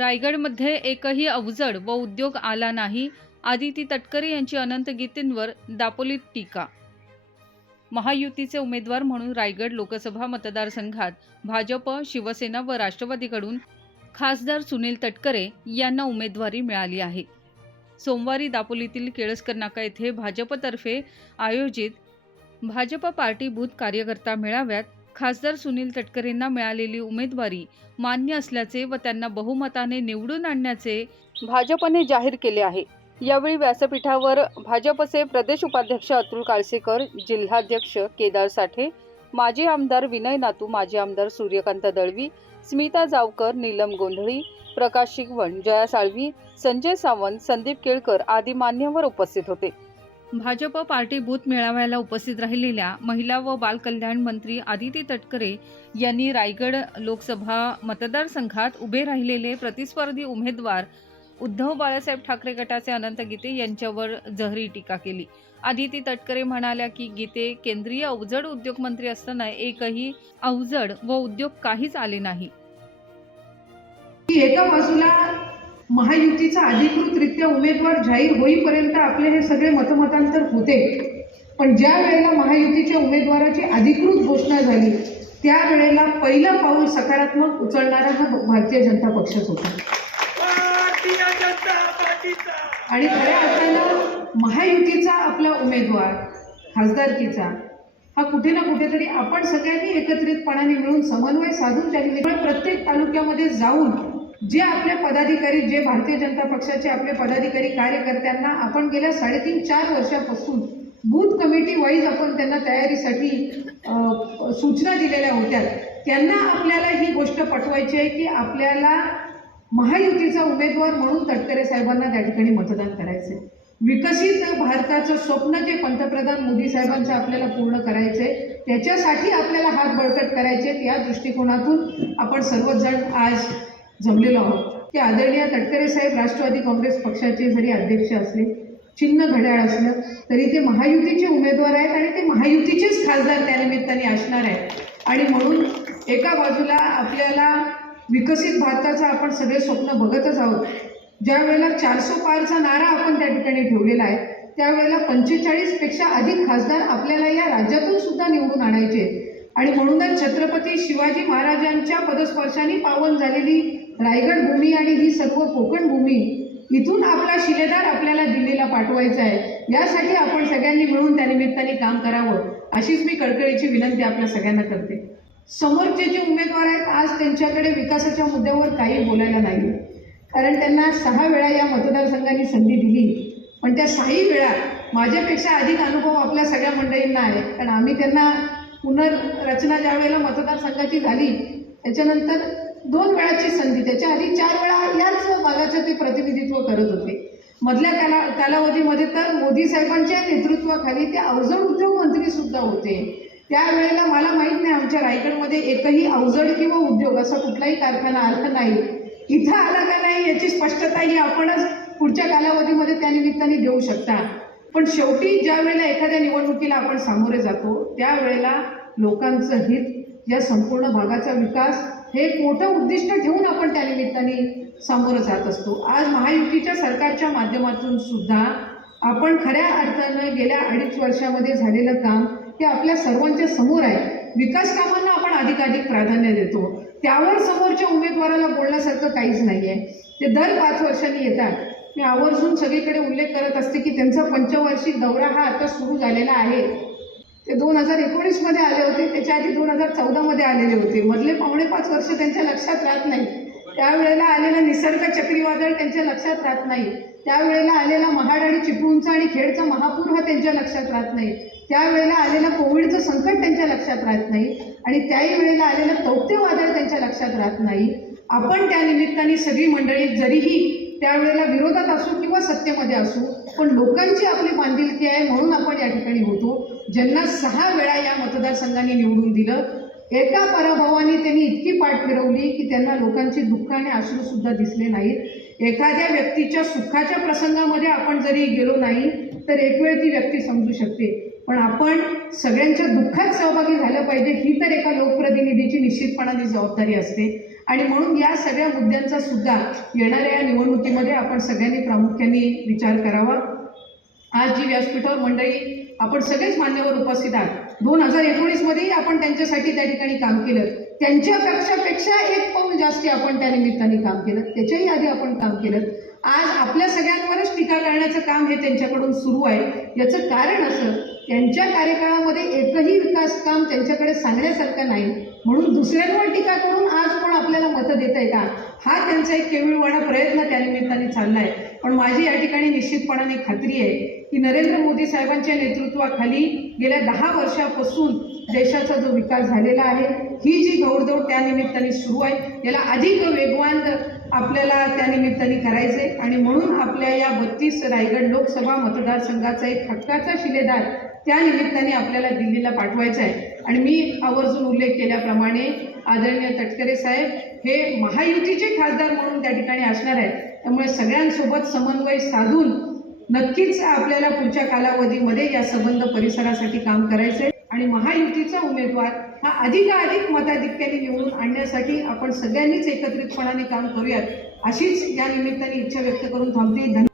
रायगडमध्ये एकही अवजड व उद्योग आला नाही. आदिती तटकरे यांची अनंत गीतेंवर दापोलीत टीका. महायुतीचे उमेदवार म्हणून रायगड लोकसभा मतदारसंघात भाजप, शिवसेना व राष्ट्रवादीकडून खासदार सुनील तटकरे यांना उमेदवारी मिळाली आहे. सोमवारी दापोलीतील केळसकर नाका येथे भाजपतर्फे आयोजित भाजप पार्टी बूथ कार्यकर्ता मेळाव्यात खासदार सुनील तटकरेंना मिळालेली उमेदवारी मान्य असल्याचे व त्यांना बहुमताने निवडून आणण्याचे भाजपने जाहीर केले आहे. यावेळी व्यासपीठावर भाजपचे प्रदेश उपाध्यक्ष अतुल काळसेकर, जिल्हाध्यक्ष केदार साठे, माजी आमदार विनय नातू, माजी आमदार सूर्यकांत दळवी, स्मिता जावकर, नीलम गोंधळी, प्रकाश शिगवण, जया साळवी, संजय सावंत, संदीप केळकर आदी मान्यवर उपस्थित होते. भाजप पार्टी बूथ मेळाव्याला उपस्थित राहिलेल्या महिला व बालकल्याण मंत्री आदिती तटकरे यांनी रायगड लोकसभा मतदारसंघात उभे राहिलेले प्रतिस्पर्धी उमेदवार उद्धव बाळासाहेब ठाकरे गटाचे अनंत गीते यांच्यावर जहरी टीका केली. आदिती तटकरे म्हणाल्या की गीते केंद्रीय अवजड उद्योग मंत्री असताना एकही अवजड व उद्योग काहीच आले नाही. एका बाजूला महायुतीचा अधिकृतरित्या उमेदवार जाहीर होईपर्यंत आपले हे सगळे मतमतांतर होते, पण ज्या वेळेला महायुतीच्या उमेदवाराची अधिकृत घोषणा झाली त्यावेळेला पहिलं पाऊल सकारात्मक उचलणारा हा भारतीय जनता पक्षच होता. आणि खऱ्या अर्थानं महायुतीचा आपला उमेदवार खासदारकीचा हा कुठे ना कुठेतरी आपण सगळ्यांनी एकत्रितपणाने मिळून समन्वय साधून त्यांनी प्रत्येक तालुक्यामध्ये जाऊन जे आपले पदाधिकारी, जे भारतीय जनता पक्षाचे आपले पदाधिकारी कार्यकर्त्यांना आपण गेल्या 3.5-4 वर्षापासून बूथ कमिटी वाईज आपण त्यांना तयारीसाठी सूचना दिलेल्या होत्या, त्यांना आपल्याला ही गोष्ट पटवायची आहे की आपल्याला महायुतीचा उमेदवार म्हणून तटकरे साहेबांना त्या ठिकाणी मतदान करायचे. विकसित भारताचं स्वप्न जे पंतप्रधान मोदी साहेबांचं आपल्याला पूर्ण करायचंय, त्याच्यासाठी आपल्याला हात बळकट करायचे. या दृष्टिकोनातून आपण सर्वजण आज जमलेलो आहोत की आदरणीय तटकरे साहेब राष्ट्रवादी काँग्रेस पक्षाचे जरी अध्यक्ष असले, चिन्ह घड्याळ असलं तरी ते महायुतीचे उमेदवार आहेत आणि ते महायुतीचेच खासदार त्यानिमित्ताने असणार आहेत. आणि म्हणून एका बाजूला आपल्याला विकसित भारताचं आपण सगळे स्वप्न बघतच आहोत. ज्या वेळेला 400 पारचा नारा आपण त्या ठिकाणी ठेवलेला आहे, त्यावेळेला 45 पेक्षा अधिक खासदार आपल्याला या राज्यातून सुद्धा निवडून आणायचे. आणि म्हणूनच छत्रपती शिवाजी महाराजांच्या पदस्पर्शाने पावन झालेली रायगड भूमी आणि ही सर्व कोकण भूमी, इथून आपला शिलेदार आपल्याला दिल्लीला पाठवायचा आहे. यासाठी आपण सगळ्यांनी मिळून त्यानिमित्ताने काम करावं, अशीच मी कळकळीची विनंती आपल्या सगळ्यांना करते. समोरचे जे उमेदवार आहेत आज त्यांच्याकडे विकासाच्या मुद्द्यावर काही बोलायला नाही, कारण त्यांना 6 वेळा या मतदारसंघाने संधी दिली, पण त्या 6 वेळा माझ्यापेक्षा अधिक अनुभव आपल्या सगळ्या मंडळींना आहे. कारण आम्ही त्यांना पुनर्रचना ज्या वेळेला मतदारसंघाची झाली त्याच्यानंतर 2 वेळाची संधी, त्याच्या आधी 4 वेळा याच भागाचं ते प्रतिनिधित्व करत होते. मधल्या कालावधीमध्ये तर मोदी साहेबांच्या नेतृत्वाखाली ते अवजड उद्योग मंत्री सुद्धा होते. त्यावेळेला मला माहीत नाही आमच्या रायगडमध्ये एकही अवजड किंवा उद्योग असा कुठलाही कारखाना आला नाही. इथं आला का नाही याची स्पष्टता ही आपणच पुढच्या कालावधीमध्ये त्यानिमित्ताने देऊ शकता. पण शेवटी ज्या वेळेला एखाद्या निवडणुकीला आपण सामोरे जातो त्यावेळेला लोकांचं हित, या संपूर्ण भागाचा विकास हे एक मोठं उद्दिष्ट ठेवून आपण त्यानिमित्ताने सामोरं जात असतो. आज महायुतीच्या सरकारच्या माध्यमातून सुद्धा आपण खऱ्या अर्थानं गेल्या 2.5 वर्षामध्ये झालेलं काम हे आपल्या सर्वांच्या समोर आहे. विकास कामांना आपण अधिकाधिक प्राधान्य देतो, त्यावर समोरच्या उमेदवाराला बोलण्यासारखं काहीच नाही आहे. ते दर 5 वर्षांनी येतात. मी आवर्जून सगळीकडे उल्लेख करत असते की त्यांचा पंचवार्षिक दौरा हा आता सुरू झालेला आहे. ते 2019मध्ये आले होते, त्याच्या आधी 2014मध्ये आलेले होते. मधले 4.5 वर्ष त्यांच्या लक्षात राहत नाही. त्यावेळेला आलेलं निसर्ग चक्रीवादळ त्यांच्या लक्षात राहत नाही. त्यावेळेला आलेला महाड आणि चिपळूणचा आणि खेडचा महापूर हा त्यांच्या लक्षात राहत नाही. त्यावेळेला आलेलं कोविडचं संकट त्यांच्या लक्षात राहत नाही आणि त्याही वेळेला आलेलं तौत्य वादळ त्यांच्या लक्षात राहत नाही. आपण त्यानिमित्ताने सगळी मंडळी जरीही त्यावेळेला विरोधात असू किंवा सत्तेमध्ये असू, पण लोकांची आपली बांधिलकी आहे म्हणून आपण या ठिकाणी होतो. ज्यांना 6 वेळा या मतदारसंघाने निवडून दिलं, एका पराभवाने त्यांनी इतकी पाठ फिरवली की त्यांना लोकांची दुःख आणि अश्रू सुद्धा दिसले नाहीत. एखाद्या व्यक्तीच्या सुखाच्या प्रसंगामध्ये आपण जरी गेलो नाही तर एक वेळ ती व्यक्ती समजू शकते, पण आपण सगळ्यांच्या दुःखात सहभागी झालं पाहिजे ही तर एका लोकप्रतिनिधीची निश्चितपणाने जबाबदारी असते. आणि म्हणून या सगळ्या मुद्द्यांचा सुद्धा येणाऱ्या या निवडणुकीमध्ये आपण सगळ्यांनी प्रामुख्याने विचार करावा. आज जी व्यासपीठावर मंडळी आपण सगळेच मान्यवर उपस्थित आहात, 2019 मध्येही आपण त्यांच्यासाठी त्या ठिकाणी काम केलं. त्यांच्यापेक्षा एक पाऊल जास्ती आपण त्या निमित्ताने काम केलं, त्याच्याही आधी आपण काम केलं. आज आपल्या सगळ्यांवरच टीका करण्याचं काम हे त्यांच्याकडून सुरू आहे. याचं कारण असं, त्यांच्या कार्यकाळामध्ये एकही विकास काम त्यांच्याकडे सांगण्यासारखं नाही, म्हणून दुसऱ्यांवर टीका करून आज कोण आपल्याला मतं देत आहे का, हा त्यांचा एक केविळवाणा प्रयत्न त्या निमित्ताने चालला आहे. पण माझी या ठिकाणी निश्चितपणाने खात्री आहे की नरेंद्र मोदी साहेबांच्या नेतृत्वाखाली गेल्या 10 वर्षापासून देशाचा जो विकास झालेला आहे, ही जी घौडदौड त्या निमित्ताने सुरू आहे, याला अधिक वेगवान आपल्याला त्या निमित्ताने करायचे. आणि म्हणून आपल्या या 32 रायगड लोकसभा मतदारसंघाचा एक हक्काचा शिलेदार त्या निमित्ताने आपल्याला दिल्लीला पाठवायचा आहे. आणि मी आवर्जून उल्लेख केल्याप्रमाणे आदरणीय तटकरे साहेब हे महायुतीचे खासदार म्हणून त्या ठिकाणी असणार आहेत. त्यामुळे सगळ्यांसोबत समन्वय साधून नक्कीच आपल्याला पुढच्या कालावधीमध्ये या संबंध परिसरासाठी काम करायचं आहे. आणि महायुतीचा उमेदवार हा अधिकाधिक मताधिक्याने निवडून आणण्यासाठी आपण सगळ्यांनीच एकत्रितपणाने काम करूयात, अशीच या निमित्ताने इच्छा व्यक्त करून थांबते.